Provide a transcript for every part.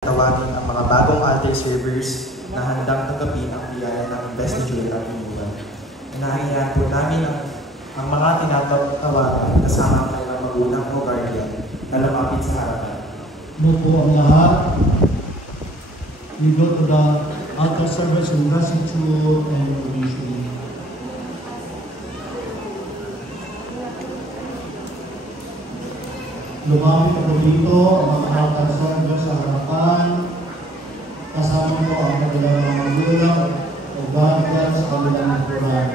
tawagin ang mga bagong altar servers na handang tanggapin ang biyaya ng investiture at inuwan. Inahiyan po namin ang mga tinatawagan kasama ang kanilang magulang o guardian na lumapit sa harapan. Po ang lahat. We go to the altar service with gratitude and adoration. Lumapit ako dito ang mga altar service sa harapan. Kasama ko ang kanilang mga magulang o guardian sa kanilang lingkuran.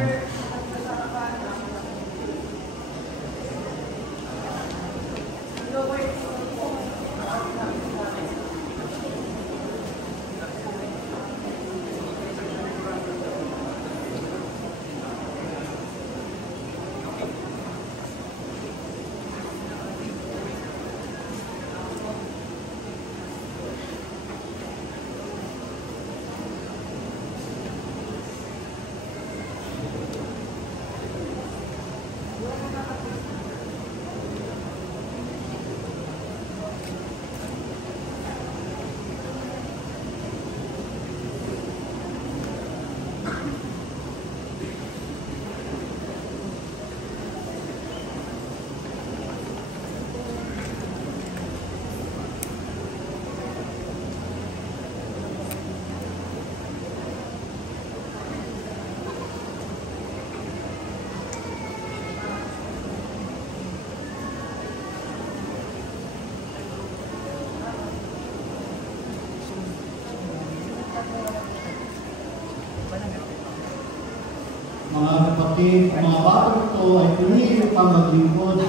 Mga kapatid, ang mga batang ito ay pinili pang maglingkod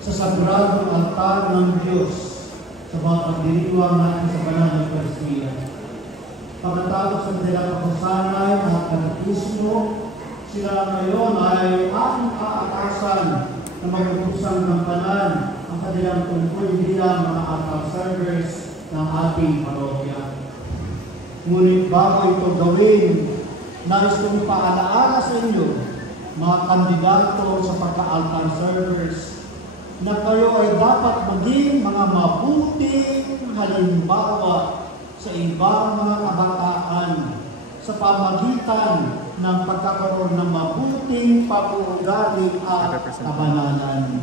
sa sagradong altar ng Diyos sa mga pagdiriwang natin sa banal ng Eucharistia. Pagkatapos sa kanilang kapusanay at katekismo, sila ngayon ay ating aatasan na magpupusang gampanan ang kanilang tungkol bilang mga altar servers ng ating parokya. Ngunit bago ito gawin, nais kong paalaala sa inyo, mga kandidato sa pagka-altar servers, na kayo ay dapat maging mga mabuting halimbawa sa ibang mga kabataan sa pamagitan ng pagkakaroon ng mabuting pag-uugali at kabanalan.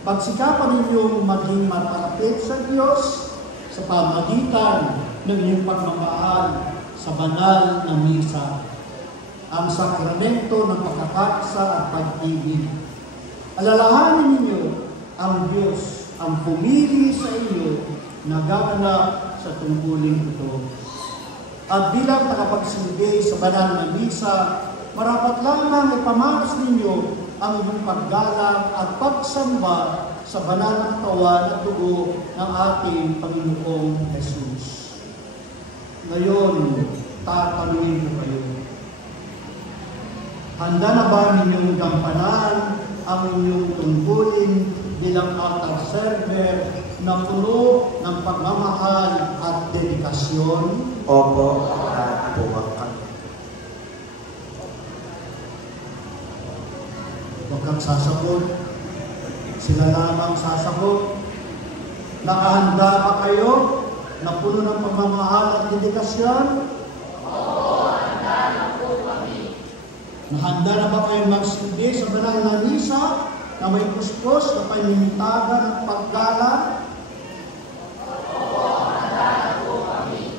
Pagsikapan ninyong maging matatapit sa Diyos sa pamagitan ng iyong pagmamahal sa banal na misa, ang sakramento ng pagkakasa at pag-ibig. Alalahanin ninyo ang Diyos ang pumili sa inyo na gaganap sa tungkulin ito. At bilang nakapagsilbi sa banal na misa, marapat lamang ipamalas ninyo ang inyong paggalang at pagsamba sa banal na katawan at dugo ng ating Panginoong Jesus. Ngayon, tatanungin ko kayo. Handa na ba ninyong gampanan ang inyong tungkulin bilang altar server na puno ng pagmamahal at dedikasyon? Opo, at buwakan. Huwag kang sasagot. Sila lamang sasagot. Nakahanda pa kayo na puno ng pagmamahal at dedikasyon? Oo, handa na po kami. Nahanda na ba kayo magsilbi sa banal na misa na may puspos na paninintagan at paggalang? Oo, handa na po kami.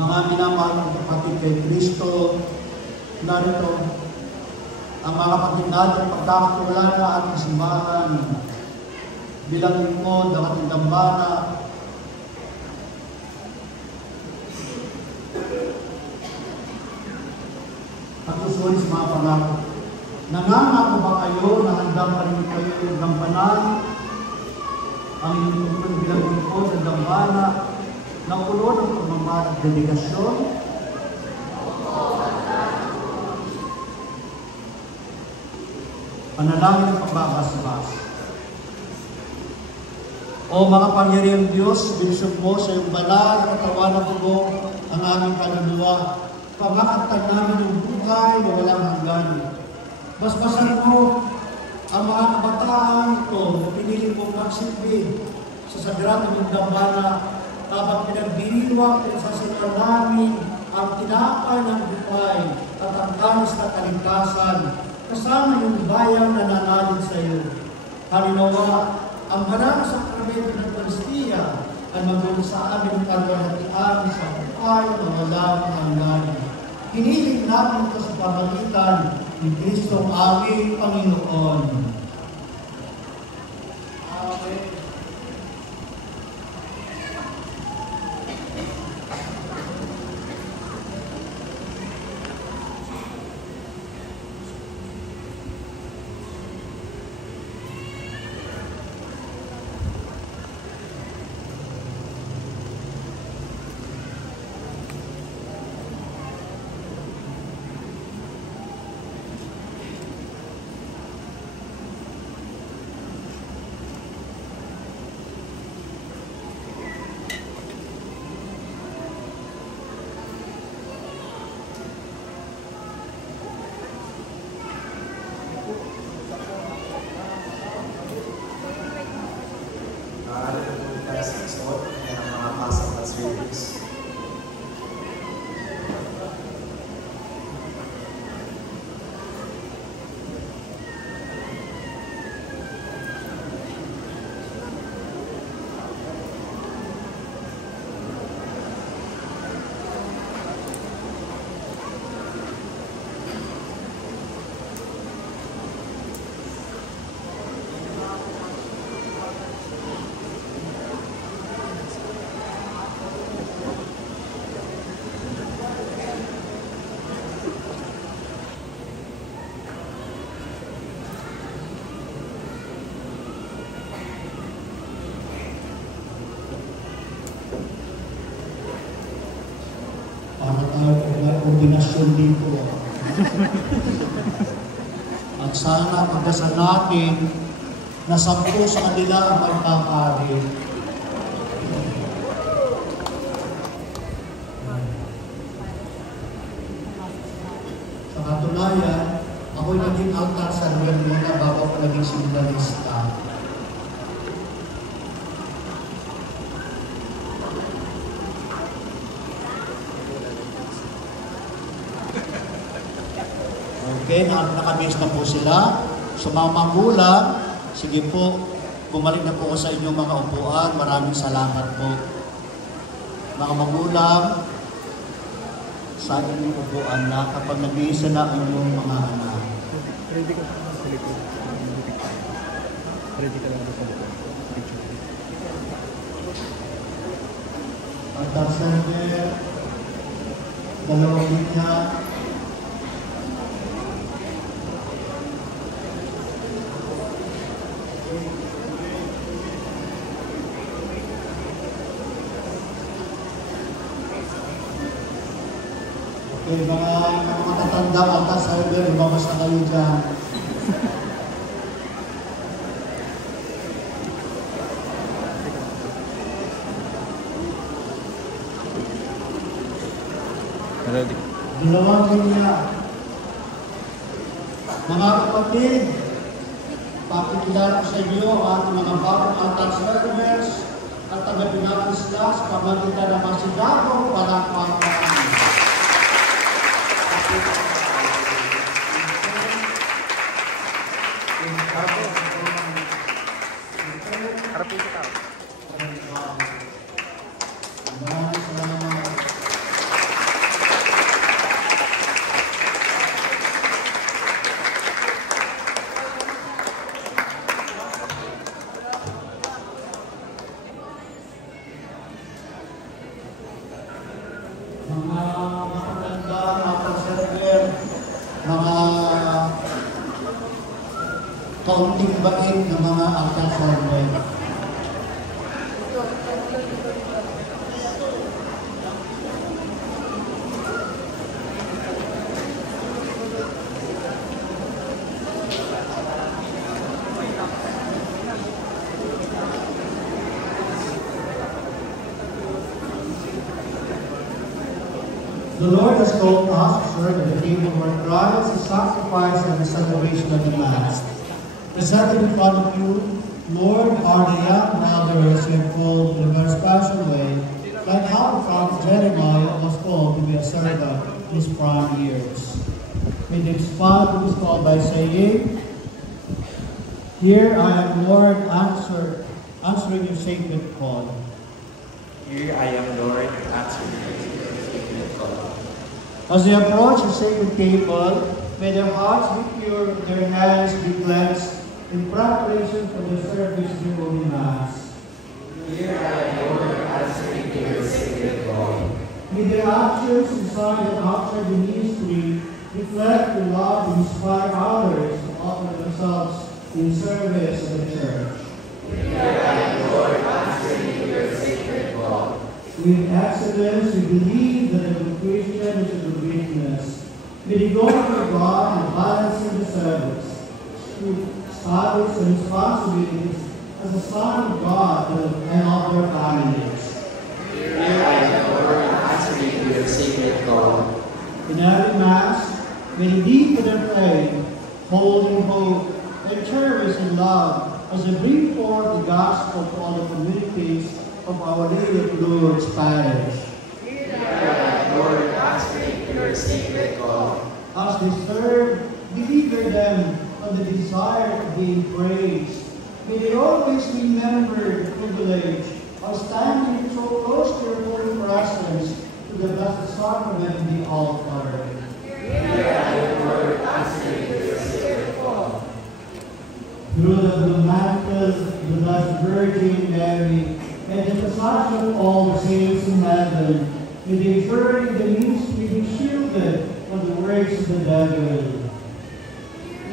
Mga minamahal ng kapatid kay Kristo, narito ang mga pagkinalang pagkakatulala na ating simbahan bilang lingkod ng ating dambana. At usulit sa mga pangako. Nangangako ba kayo na handang pa rin kayo gampanan ang inyong tungkol bilang lingkod ng dambana na puno ng pagmamahal at dedikasyon? Panalangin ng pagbabasbas. O mga pangyarihang Diyos, binisyon mo sa iyong banal na katawan ng dugo ang aming kaluluwa. Pangakantag namin ng buhay na walang hanggan. Basbasan mo ang mga kabataan ito na pinili kong magsilbi sa Sagradong Dambana habang pinagdiriwang sa sinar namin ang tinapay ng buhay at ang kanis na kaligtasan kasama yung bayang nananalig sa iyo. Halinawa, ang banal sa sakramento ng Eucharistia ay magulong sa amin kalwalhatian sa buhay na walang hanggan. Hiniling namin ito sa pamagitan ni Kristong aming Panginoon. Amen. Kombinasyon dito. At sana pagdasal natin na 10 sa kanila ang magkakari. Sa katunayan, ako'y naging altar server muna bago ako naging simbalista. Okay, nakabase na po sila. So mga magulang, sige po, bumalik na po ako sa inyong mga upuan. Maraming salamat po. Mga magulang, sa inyong upuan na kapag nag-iisa na ang inyong mga anak. Ready ka na sa likod. Ready ka na sa likod. Altar server, dalawang linya. Okay, mga matatanda altar server, lumabas na kayo dyan. Ready. Dalawang linya. Mga kapatid, pakikilala ko sa inyo ang mga bagong altar servers at taga-pinakang sila sa pamagitan ng masigabong palakpakan. Harapin kita. Maraming salamat. Mga makatanda, mga server, mga kaunting bait ng mga altar server. The Lord has called us to serve in the kingdom where Christ is sacrificed and the celebration of the Mass. presented in front of you, Lord, are the young brothers you have called in a very special way, like how the prophet Jeremiah was called to be a servant in his prime years. May the father was called by saying, "Here I am, Lord, answering your sacred call." Here I am, Lord, answering your sacred call. As they approach the sacred table, may their hearts be pure, their hands be cleansed, in preparation for the service of the Holy Mass. Here I am, Lord, answering your sacred call. May their actions inside and outside the ministry reflect the love and inspire others to offer themselves in service of the church. Here I am, Lord, answering your sacred call. With excellence, we believe that every Christian is a witness. May the glory of God in balancing the service, through status and responsibilities as a son of God and of their families. Here I am, Lord, answering your sacred call. In every Mass, may they deepen their faith, hold in hope, and cherish in love as they bring forth the gospel to all the communities of Our Lady of Lourdes parish. Here I am, Lord, answering your sacred call. As they serve, deliver them from the desire of being praised. May they always remember the privilege of standing so close to your holy presence to the Blessed Sacrament in the altar. Here I am, Lord, answering your sacred call. Through the mantles of the Blessed Virgin Mary and the intercession of all the saints in heaven, may the journey of the ministry be shielded from the works of the devil.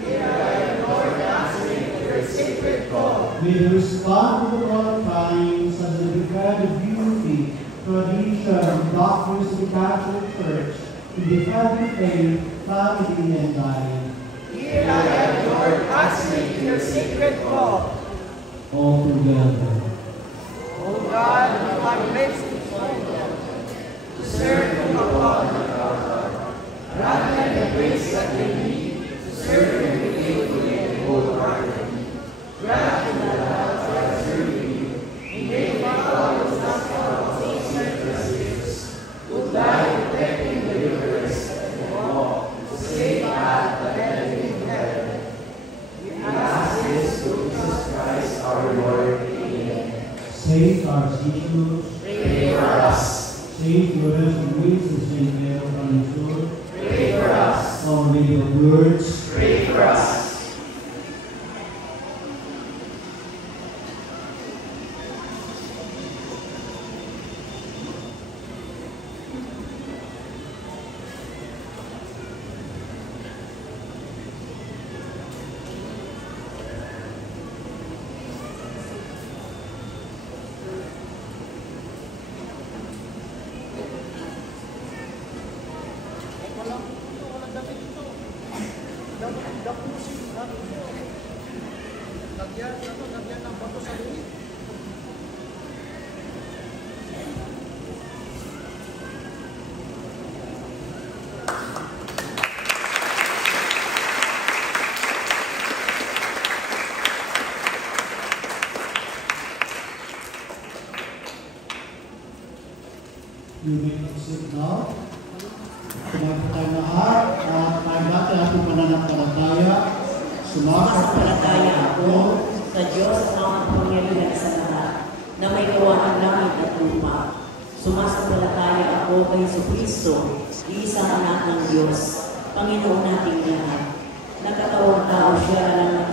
Here I am, Lord, answering your sacred call. May they respond to the Lord times as they defend the beauty, tradition, and doctrines of the Catholic Church, to defend the faith, family, and life. Here I am, Lord, answering your sacred call. All together. O God, you have blessed to serve you upon the altar. Grant them the grace that they need to serve you faithfully and wholeheartedly. Grant them the love for serving you. May they follow the gospel of Jesus, who died protecting the rivers and walk to save man that heaven in heaven. We ask this through Jesus Christ our Lord. Amen. Saint Archelaus, Pray for us. Saint Florence of Greece, and Saint Mary of Anjou, Pray for us. Our Lady of Lourdes, Pray for us. you may sit now. Kumain tayo lahat at tayo natin ating pananampalataya. Sumasampalataya ako sa Diyos na ang pangyarihan sa lahat, na may gawa ng langit at lupa. Sumasampalataya ako kay Jesucristo, isang anak ng Diyos, Panginoon nating lahat. Nagkatawang tao siya ng